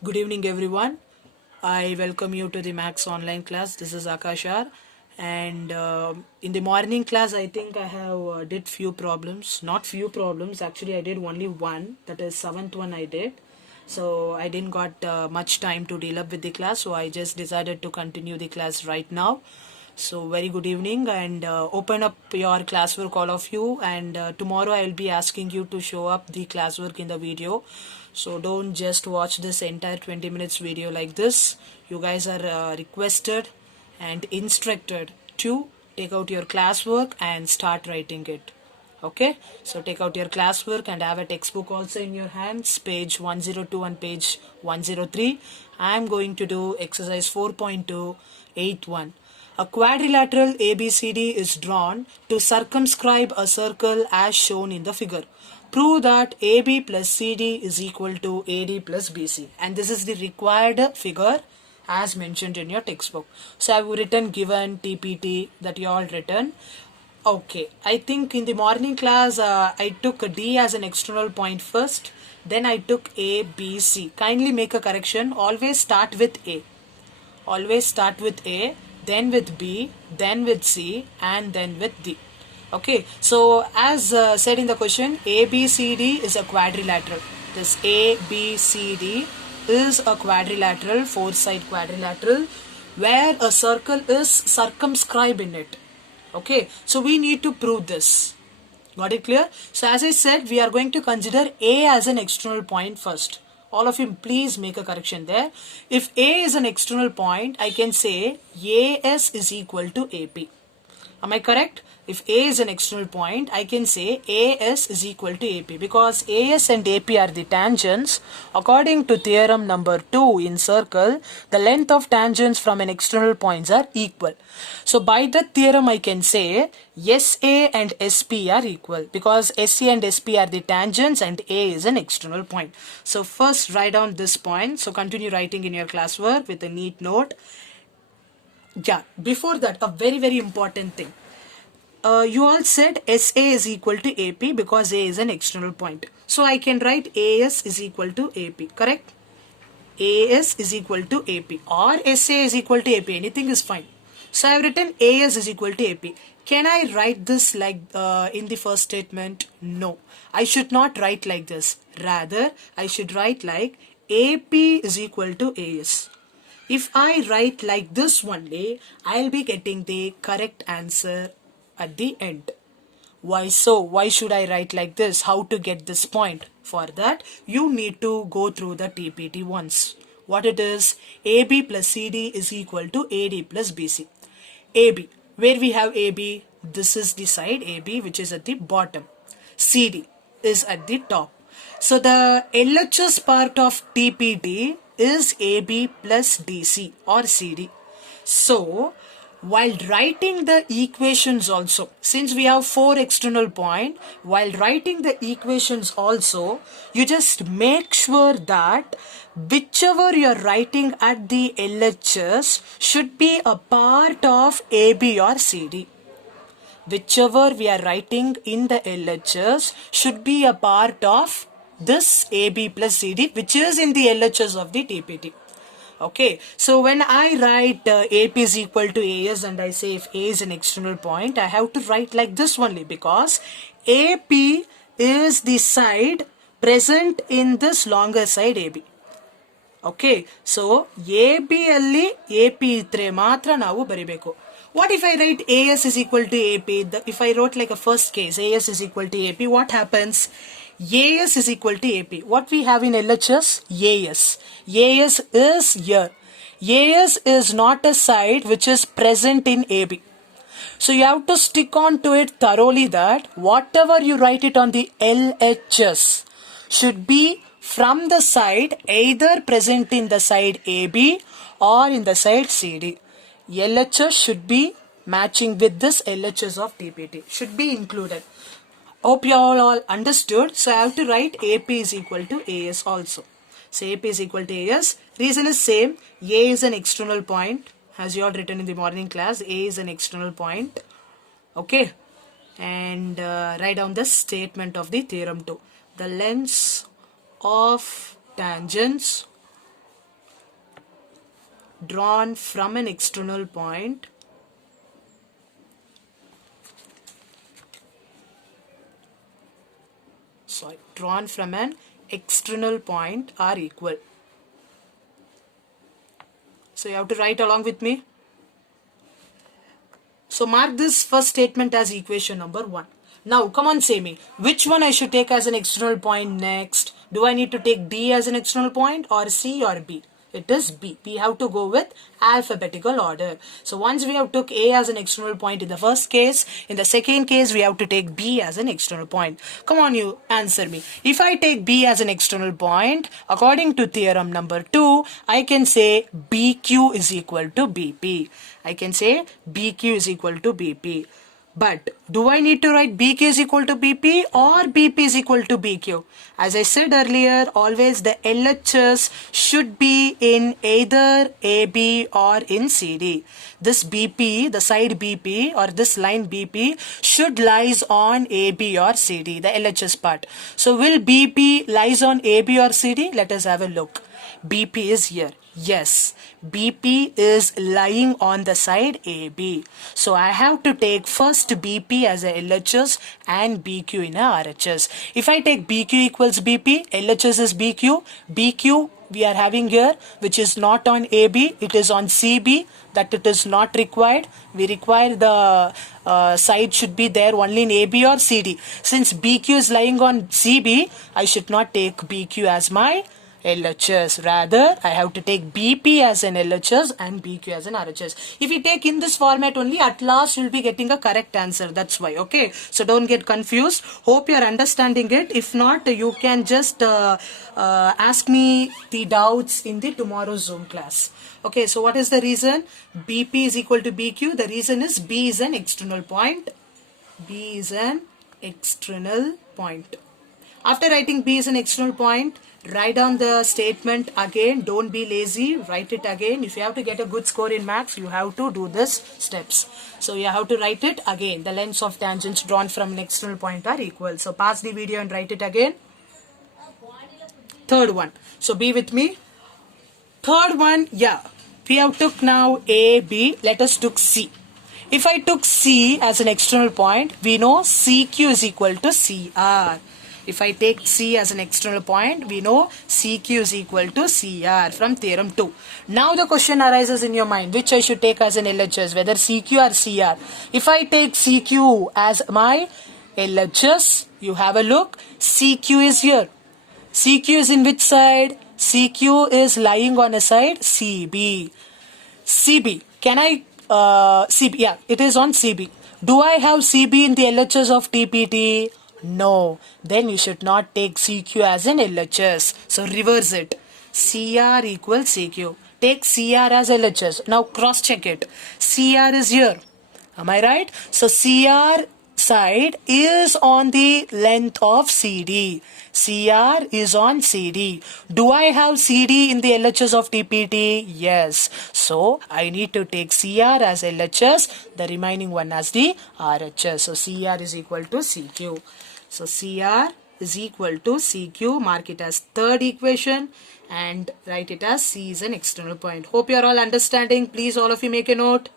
Good evening, everyone. I welcome you to the Max online class. This is Akashar, and in the morning class, I think I have did few problems. Not few problems. Actually, I did only one. That is seventh one I did. So I didn't got much time to deal up with the class. So I just decided to continue the class right now. So very good evening, and open up your classwork, all of you, and tomorrow I will be asking you to show up the classwork in the video. So don't just watch this entire 20 minutes video like this. You guys are requested and instructed to take out your classwork and start writing it. Okay, so take out your classwork and have a textbook also in your hands, page 102 and page 103. I am going to do exercise 4.281. A quadrilateral ABCD is drawn to circumscribe a circle as shown in the figure. Prove that AB plus CD is equal to AD plus BC. And this is the required figure as mentioned in your textbook. So I have written given TPT that you all written. Okay, I think in the morning class I took a D as an external point first. Then I took A, B, C. Kindly make a correction. Always start with A. Always start with A, then with B, then with C, and then with D. Okay, so as said in the question, ABCD is a quadrilateral. This ABCD is a quadrilateral, four-side quadrilateral, where a circle is circumscribed in it. Okay, so we need to prove this. Got it clear? So as I said, we are going to consider A as an external point first. All of you please make a correction there. If A is an external point, I can say AS is equal to AP. Am I correct? If A is an external point, I can say AS is equal to AP because AS and AP are the tangents. According to theorem number 2 in circle, the length of tangents from an external points are equal. So by that theorem, I can say SA and SP are equal because SA and SP are the tangents and A is an external point. So first write down this point. So continue writing in your classwork with a neat note. Yeah, before that, a very important thing. You all said SA is equal to AP because A is an external point. So I can write AS is equal to AP, correct? AS is equal to AP or SA is equal to AP, anything is fine. So I have written AS is equal to AP. Can I write this like in the first statement? No, I should not write like this. Rather, I should write like AP is equal to AS. If I write like this only, I'll be getting the correct answer at the end. Why so? Why should I write like this? How to get this point? For that, you need to go through the TPT once. What it is? AB plus CD is equal to AD plus BC. AB. Where we have AB? This is the side AB which is at the bottom. CD is at the top. So the LHS part of TPT is AB plus DC or CD. So while writing the equations also, since we have four external points, while writing the equations also, you just make sure that whichever you are writing at the LHS should be a part of AB or CD. Whichever we are writing in the LHS should be a part of this AB plus CD, which is in the LHS of the TPT. Okay, so when I write AP is equal to AS and I say if A is an external point, I have to write like this only because AP is the side present in this longer side AB. Okay, so AB alli AP itre matra navu baribeku. What if I write AS is equal to AP? If I wrote like a first case, AS is equal to AP, what happens? AS is equal to AP. What we have in LHS? AS. AS is here. AS is not a side which is present in AB. So you have to stick on to it thoroughly that whatever you write it on the LHS should be from the side either present in the side AB or in the side CD. LHS should be matching with this LHS of TPT. Should be included. Hope you all understood. So I have to write AP is equal to AS also. So AP is equal to AS. Reason is same. A is an external point. As you all written in the morning class, A is an external point. Okay. And write down the statement of the theorem 2. The lengths of tangents drawn from an external point drawn from an external point are equal. So you have to write along with me. So mark this first statement as equation number 1. Now come on, say me, which one I should take as an external point next? Do I need to take D as an external point or C or B? It is B. We have to go with alphabetical order. So once we have took A as an external point in the first case, in the second case we have to take B as an external point. Come on, you answer me. If I take B as an external point, according to theorem number 2, I can say BQ is equal to BP. I can say BQ is equal to BP. But do I need to write BQ is equal to BP or BP is equal to BQ? As I said earlier, always the LHS should be in either AB or in CD. This BP, the side BP or this line BP should lies on AB or CD, the LHS part. So will BP lies on AB or CD? Let us have a look. BP is here. Yes, BP is lying on the side AB. So I have to take first BP as a LHS and BQ in a RHS. If I take BQ equals BP, LHS is BQ. BQ we are having here, which is not on AB, it is on CB, that it is not required. We require the side should be there only in AB or CD. Since BQ is lying on CB, I should not take BQ as my LHS. Rather, I have to take BP as an LHS and BQ as an RHS. If you take in this format only, at last you'll be getting a correct answer. That's why. Okay. So don't get confused. Hope you're understanding it. If not, you can just ask me the doubts in the tomorrow's Zoom class. Okay. So what is the reason? BP is equal to BQ. The reason is B is an external point. B is an external point. After writing B is an external point, write down the statement again. Don't be lazy. Write it again. If you have to get a good score in maths, you have to do this steps. So you have to write it again. The lengths of tangents drawn from an external point are equal. So pause the video and write it again. Third one. So be with me. Third one, yeah. We have took now A, B. Let us took C. If I took C as an external point, we know CQ is equal to CR. If I take C as an external point, we know CQ is equal to CR from theorem 2. Now the question arises in your mind, which I should take as an LHS, whether CQ or CR. If I take CQ as my LHS, you have a look, CQ is here. CQ is in which side? CQ is lying on a side CB. CB, can I, CB, yeah, it is on CB. Do I have CB in the LHS of TPT? No, then you should not take CQ as an LHS. So reverse it. CR equals CQ. Take CR as LHS. Now cross check it. CR is here. Am I right? So CR side is on the length of CD. CR is on CD. Do I have CD in the LHS of TPT? Yes. So I need to take CR as LHS, the remaining one as the RHS. So CR is equal to CQ. So CR is equal to CQ. Mark it as third equation and write it as C is an external point. Hope you are all understanding. Please all of you make a note.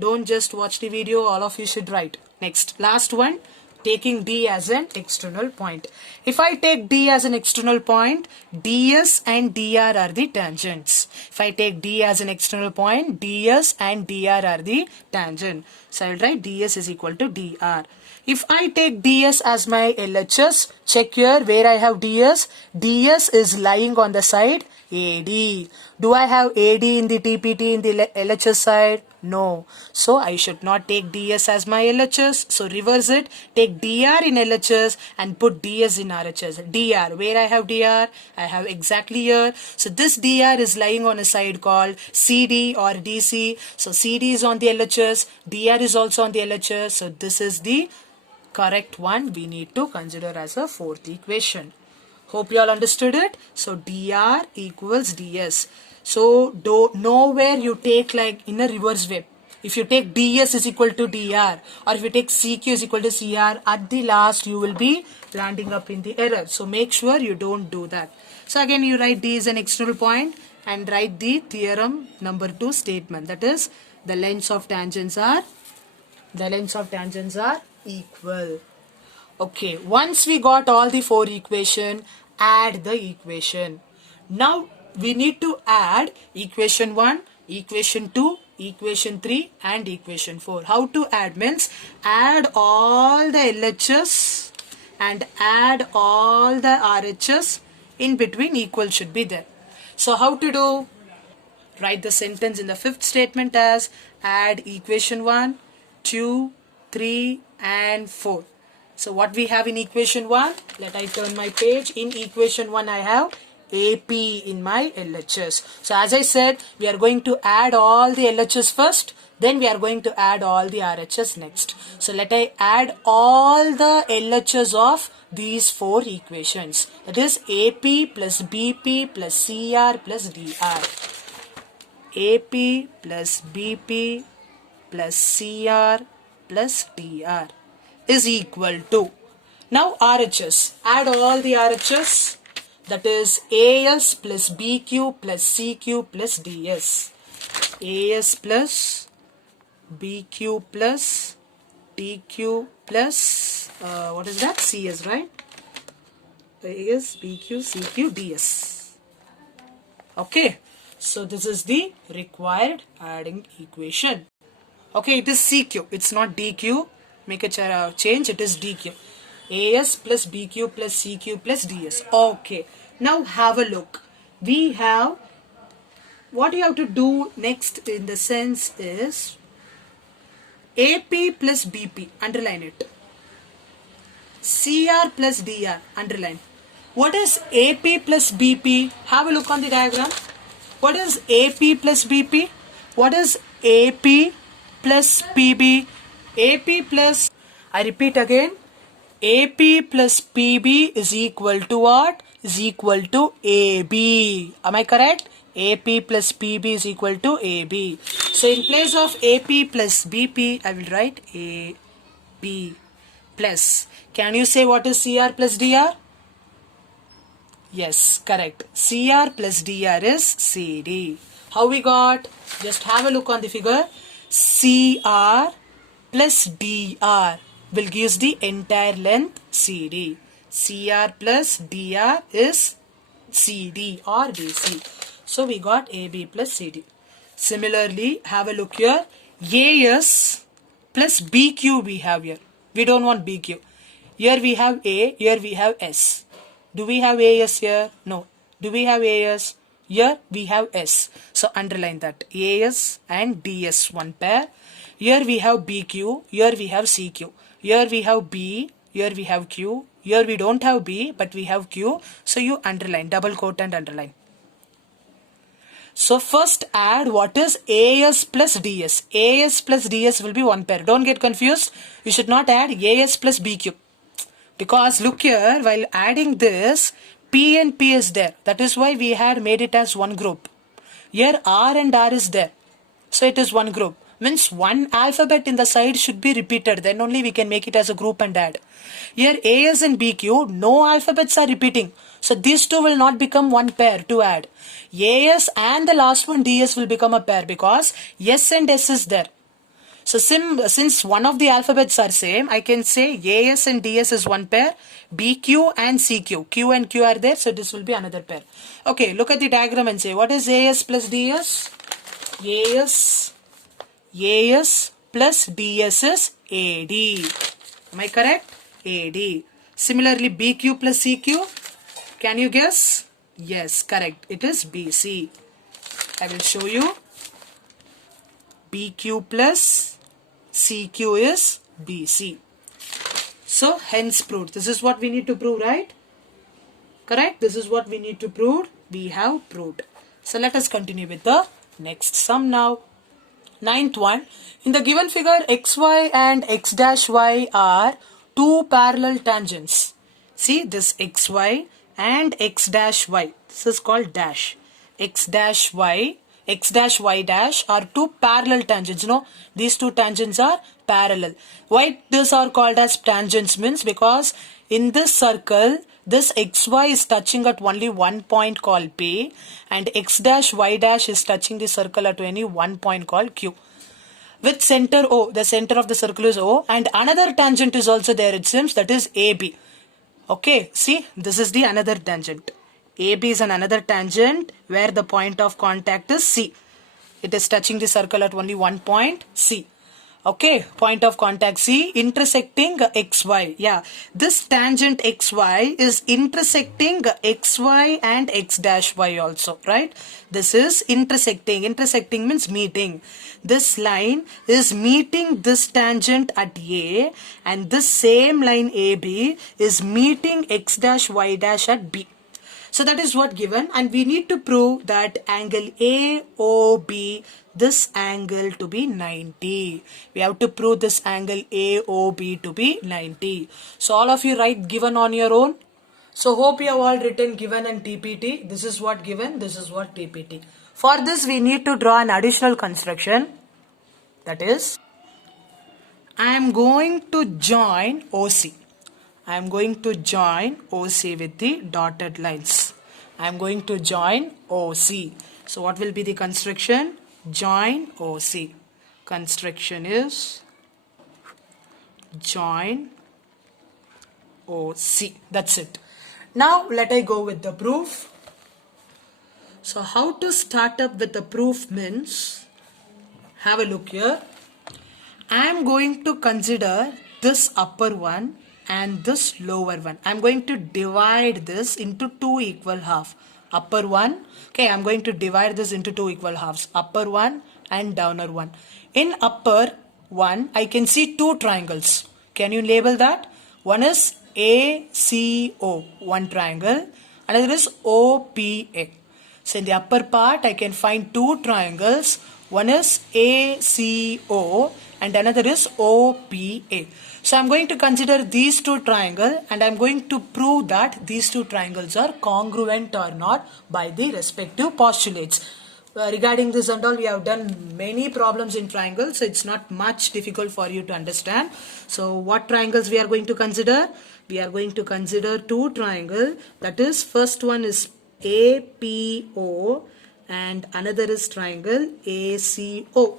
Don't just watch the video. All of you should write. Next, last one. Taking D as an external point. If I take D as an external point, DS and DR are the tangents. If I take D as an external point, DS and DR are the tangent. So I will write DS is equal to DR. If I take DS as my LHS, check here where I have DS. DS is lying on the side AD. Do I have AD in the TPT in the LHS side? No. So I should not take DS as my LHS. So reverse it. Take DR in LHS and put DS in RHS. DR. Where I have DR? I have exactly here. So this DR is lying on a side called CD or DC. So CD is on the LHS. DR is also on the LHS. So this is the correct one we need to consider as a fourth equation. Hope you all understood it. So DR equals DS. So nowhere you take like in a reverse way. If you take DS is equal to DR or if you take CQ is equal to CR, at the last you will be landing up in the error. So make sure you don't do that. So again you write D is an external point and write the theorem number 2 statement. That is, the lengths of tangents are equal. Okay, once we got all the 4 equation, add the equation. Now we need to add equation 1, equation 2, equation 3 and equation 4. How to add means add all the LHS and add all the RHS, in between equal should be there. So how to do? Write the sentence in the fifth statement as add equation 1, 2, 3 and 4. So what we have in equation 1, let I turn my page. In equation 1 I have AP in my LHS. So as I said, we are going to add all the LHS first, then we are going to add all the RHS next. So let I add all the LHS of these 4 equations. That is AP plus BP plus CR plus DR. AP plus BP plus CR plus DR is equal to, now RHS, add all the RHS, that is AS plus BQ plus CQ plus DS. AS plus BQ plus DQ plus what is that? CS, right? AS, BQ, CQ, DS. Okay, so this is the required adding equation. Okay, it is CQ, it's not DQ. Make a change, it is DQ. AS plus BQ plus CQ plus DS. Okay, now have a look. We have, what you have to do next in the sense is AP plus BP, underline it. CR plus DR, underline. What is AP plus BP? Have a look on the diagram. What is AP plus BP? What is AP plus PB? AP plus, I repeat again, AP plus PB is equal to what? Is equal to AB. Am I correct? AP plus PB is equal to AB. So in place of AP plus BP, I will write AB plus. Can you say what is CR plus DR? Yes, correct. CR plus DR is CD. How we got? Just have a look on the figure. CR plus DR will give the entire length CD. CR plus DR is CD or BC. So we got AB plus CD. Similarly, have a look here. AS plus BQ we have here. We don't want BQ. Here we have A, here we have S. Do we have AS here? No. Do we have AS? Here we have S. So underline that. AS and DS one pair. Here we have BQ, here we have CQ. Here we have B, here we have Q. Here we don't have B, but we have Q. So you underline, double quote and underline. So first add what is AS plus DS. AS plus DS will be one pair. Don't get confused. You should not add AS plus BQ. Because look here, while adding this, P and P is there. That is why we had made it as one group. Here R and R is there. So it is one group. Means one alphabet in the side should be repeated. Then only we can make it as a group and add. Here AS and BQ, no alphabets are repeating. So these two will not become one pair to add. AS and the last one DS will become a pair because S and S is there. So since one of the alphabets are same, I can say AS and DS is one pair, BQ and CQ. Q and Q are there, so this will be another pair. Okay, look at the diagram and say, what is AS plus DS? AS plus DS is AD. Am I correct? AD. Similarly, BQ plus CQ. Can you guess? Yes, correct. It is BC. I will show you. BQ plus CQ is BC. So hence proved. This is what we need to prove, right? Correct? This is what we need to prove. We have proved. So let us continue with the next sum now. Ninth one. In the given figure, xy and x dash y are two parallel tangents. See this xy and x dash y. This is called dash. X dash y dash are two parallel tangents. No, these two tangents are parallel. Why these are called as tangents means because in this circle This xy is touching at only one point called P, and x dash y dash is touching the circle at only one point called Q. With center O, the center of the circle is O, and another tangent is also there, it seems, that is AB. Okay, see, this is the another tangent. AB is another tangent where the point of contact is C. It is touching the circle at only one point, C. Okay, point of contact C intersecting XY. Yeah, this tangent XY is intersecting XY and X dash Y also, right? This is intersecting. Intersecting means meeting. This line is meeting this tangent at A, and this same line AB is meeting X dash Y dash at B. So that is what given, and we need to prove that angle AOB, this angle to be 90. We have to prove this angle AOB to be 90. So all of you write given on your own. So hope you have all written given and TPT. This is what given, this is what TPT. For this we need to draw an additional construction. That is, I am going to join OC. I am going to join OC with the dotted lines. I am going to join OC. So what will be the construction? Join OC. Construction is join OC. That's it. Now let I go with the proof. So how to start up with the proof means, have a look here. I am going to consider this upper one and this lower one. I am going to divide this into two equal halves. Upper one, okay, I am going to divide this into two equal halves. Upper one and downer one. In upper one, I can see two triangles. Can you label that? One is ACO, one triangle. Another is OPA. So in the upper part, I can find two triangles. One is ACO and another is OPA. So I'm going to consider these two triangles and I'm going to prove that these two triangles are congruent or not by the respective postulates. Regarding this and all, we have done many problems in triangles, so it's not much difficult for you to understand. So what triangles we are going to consider? We are going to consider two triangles. That is, first one is APO and another is triangle ACO.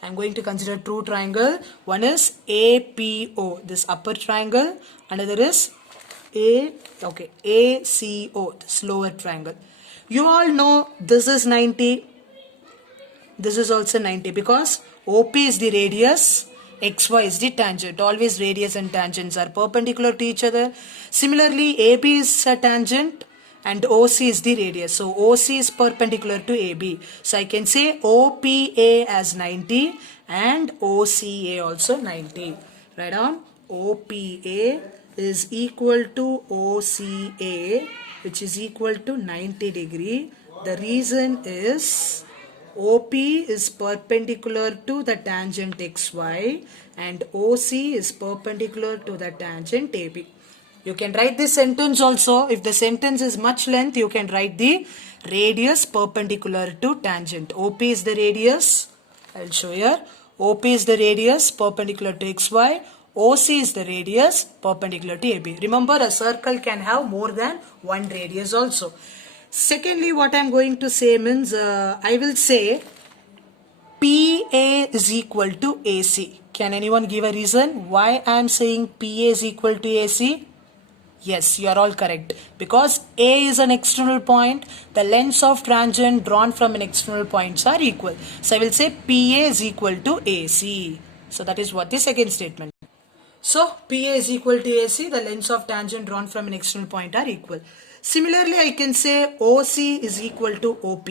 I'm going to consider two triangle. One is APO, this upper triangle. Another is ACO, this lower triangle. You all know this is 90. This is also 90 because OP is the radius, XY is the tangent. Always radius and tangents are perpendicular to each other. Similarly, AB is a tangent and OC is the radius. So OC is perpendicular to AB. So I can say OPA as 90 and OCA also 90. Write down OPA is equal to OCA, which is equal to 90 degree. The reason is OP is perpendicular to the tangent XY and OC is perpendicular to the tangent AB. You can write this sentence also. If the sentence is much length, you can write the radius perpendicular to tangent. OP is the radius. I will show here. OP is the radius perpendicular to XY. OC is the radius perpendicular to AB. Remember, a circle can have more than one radius also. Secondly, what I am going to say means, I will say PA is equal to AC. Can anyone give a reason why I am saying PA is equal to AC? Yes, you are all correct. Because A is an external point, the lengths of tangent drawn from an external points are equal. So I will say PA is equal to AC. So that is what the second statement. So PA is equal to AC, the lengths of tangent drawn from an external point are equal. Similarly, I can say OC is equal to OP.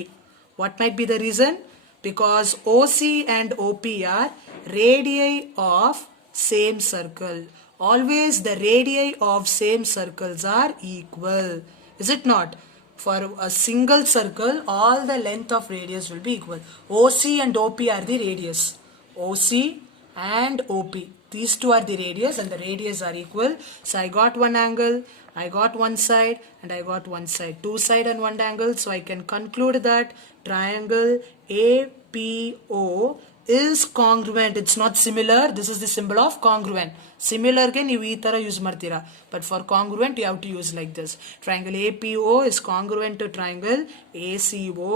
What might be the reason? Because OC and OP are radii of same circle. Always the radii of same circles are equal. Is it not? For a single circle, all the length of radius will be equal. OC and OP are the radius. OC and OP. These two are the radius and the radius are equal. So I got one angle, I got one side and I got one side. Two side and one angle. So I can conclude that triangle APO is congruent. It's not similar. This is the symbol of congruent. Similar ge ನೀವು ಈ ತರ use ಮಾಡ್ತೀರಾ, but for congruent you have to use like this. Triangle APO is congruent to triangle ACO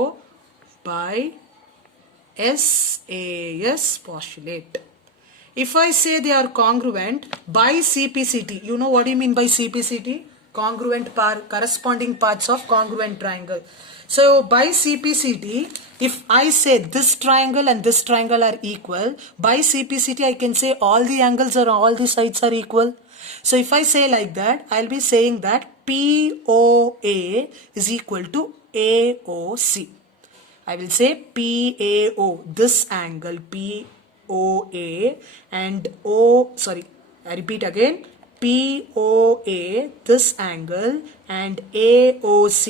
by SAS postulate. If I say they are congruent by CPCT, you know what do you mean by CPCT? Congruent corresponding parts of congruent triangle. So by CPCT, if I say this triangle and this triangle are equal, by CPCT I can say all the angles or all the sides are equal. So if I say like that, I'll be saying that POA is equal to AOC. I will say PAO, this angle POA, and I repeat again, POA, this angle, and AOC,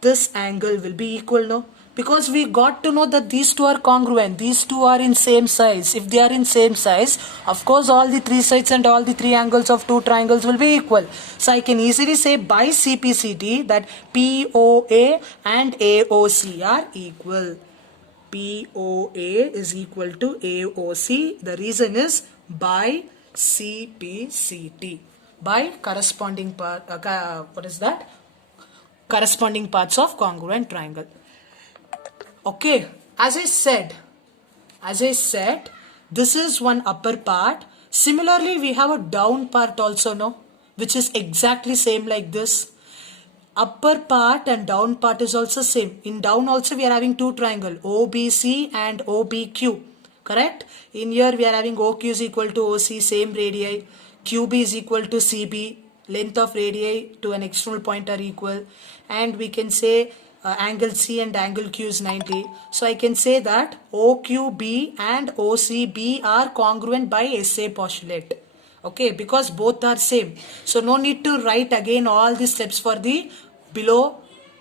this angle will be equal, no? Because we got to know that these two are congruent, these two are in same size. If they are in same size, of course all the three sides and all the three angles of two triangles will be equal. So I can easily say by CPCT that POA and AOC are equal. POA is equal to AOC. The reason is by CPCT, by corresponding part. What is that? Corresponding parts of congruent triangle. Okay, as I said, this is one upper part. Similarly, we have a down part also, no? Which is exactly same like this. Upper part and down part is also same. In down also we are having two triangle, OBC and OBQ. Correct? In here we are having OQ is equal to OC, same radii. QB is equal to CB. Length of radii to an external point are equal. And we can say angle C and angle Q is 90. So I can say that OQB and OCB are congruent by SA postulate. Okay, because both are same. So no need to write again all the steps for the below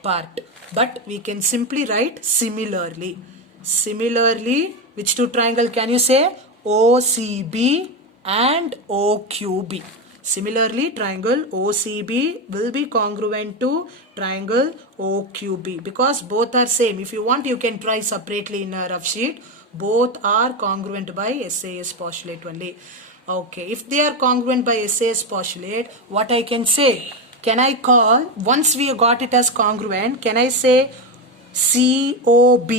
part. But we can simply write similarly. Similarly, which two triangle can you say? OCB and OQB. Similarly, triangle OCB will be congruent to triangle OQB because both are same. If you want, you can try separately in a rough sheet. Both are congruent by SAS postulate only. Okay, if they are congruent by SAS postulate, what I can say? Can I call, once we got it as congruent, can I say COB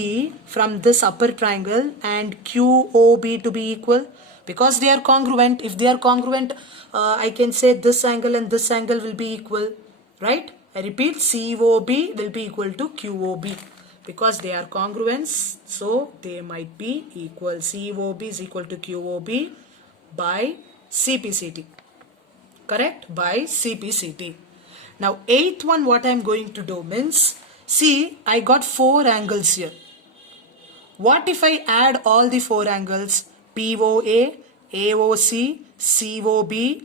from this upper triangle and QOB to be equal? Because they are congruent. If they are congruent, I can say this angle and this angle will be equal, right? I repeat, COB will be equal to QOB because they are congruents, so they might be equal. COB is equal to QOB by CPCT. Correct? By CPCT. Now, eighth one, what I am going to do means, see, I got four angles here. What if I add all the four angles? POA, AOC, COB